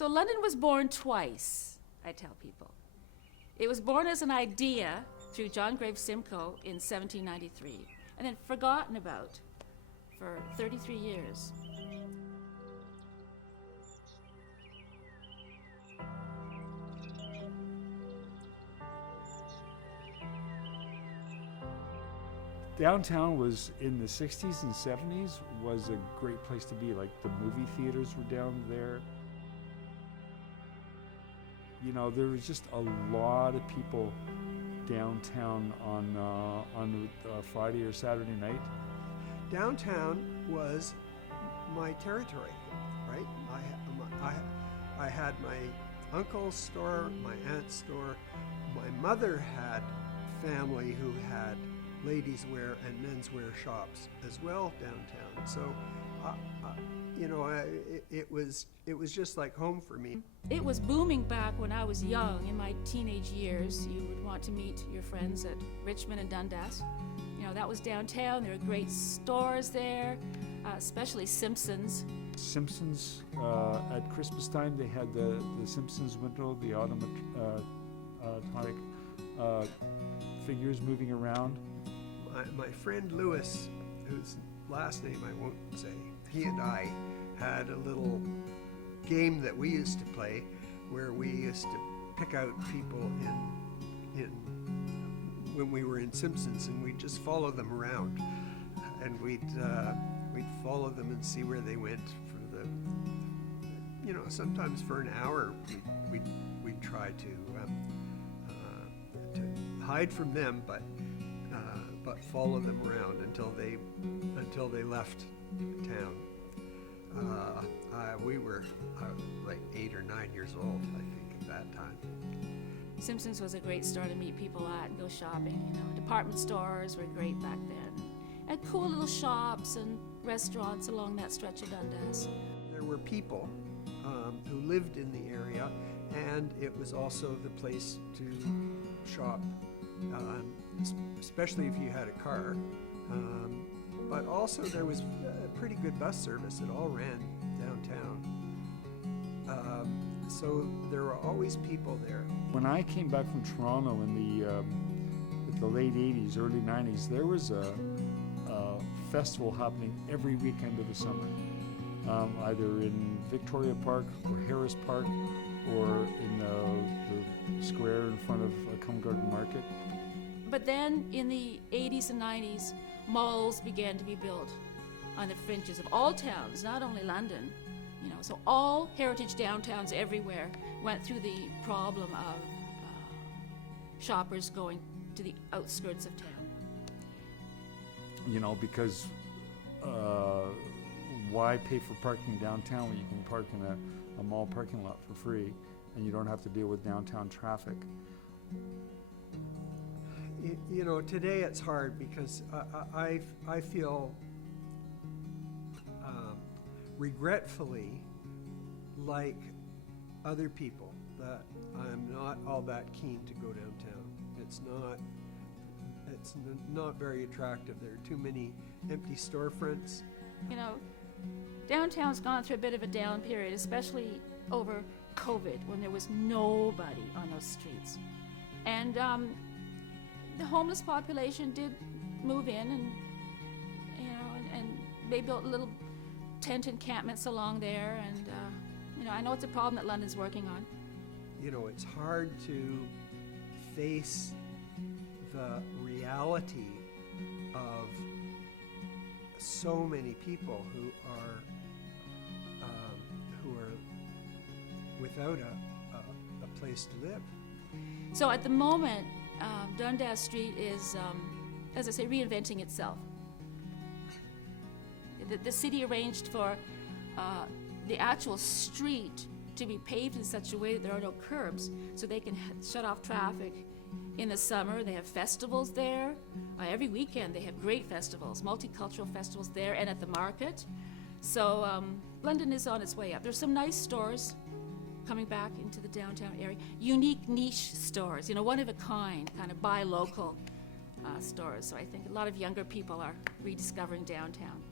So London was born twice, I tell people. It was born as an idea through John Graves Simcoe in 1793, and then forgotten about for 33 years. Downtown was, in the 60s and 70s, was a great place to be. Like, the movie theaters were down there. You know, there was just a lot of people downtown on Friday or Saturday night. Downtown was my territory, right? I had my uncle's store, my aunt's store. My mother had family who had ladies' wear and menswear shops as well downtown. So, you know, it was just like home for me. It was booming back when I was young, in my teenage years. You would want to meet your friends at Richmond and Dundas. You know, that was downtown. There were great stores there, especially Simpsons. Simpsons, at Christmas time, they had the Simpsons window, the automatic figures moving around. My friend Lewis, whose last name I won't say, he and I had a little game that we used to play where we used to pick out people in when we were in Simpsons, and we'd just follow them around, and we'd follow them and see where they went for the, you know, sometimes for an hour we'd try to hide from them, but follow them around until they left town. We were like 8 or 9 years old, I think, at that time. Simpsons was a great store to meet people at and go shopping. You know, department stores were great back then, and cool little shops and restaurants along that stretch of Dundas. There were people who lived in the area, and it was also the place to shop. Especially if you had a car, but also there was a pretty good bus service. It all ran downtown, so there were always people there. When I came back from Toronto in the late 80s, early 90s, there was a festival happening every weekend of the summer, either in Victoria Park or Harris Park or in the square in front of Covent Garden Market. But then in the 80s and 90s, malls began to be built on the fringes of all towns, not only London. You know, so all heritage downtowns everywhere went through the problem of shoppers going to the outskirts of town. You know, because why pay for parking downtown when you can park in a mall parking lot for free, and you don't have to deal with downtown traffic? You know, today it's hard because I feel regretfully like other people that I'm not all that keen to go downtown. It's not very attractive. There are too many empty storefronts. You know, downtown's gone through a bit of a down period, especially over COVID, when there was nobody on those streets. And the homeless population did move in, and you know, and they built little tent encampments along there. And you know, I know it's a problem that London's working on. You know, it's hard to face the reality of so many people who are without a place to live. So at the moment, Dundas Street is, as I say, reinventing itself. The city arranged for the actual street to be paved in such a way that there are no curbs, so they can shut off traffic. In the summer, they have festivals there. Every weekend, they have great festivals, multicultural festivals there and at the market. So London is on its way up. There's some nice stores coming back into the downtown area. Unique niche stores, you know, one of a kind of buy local stores. So I think a lot of younger people are rediscovering downtown.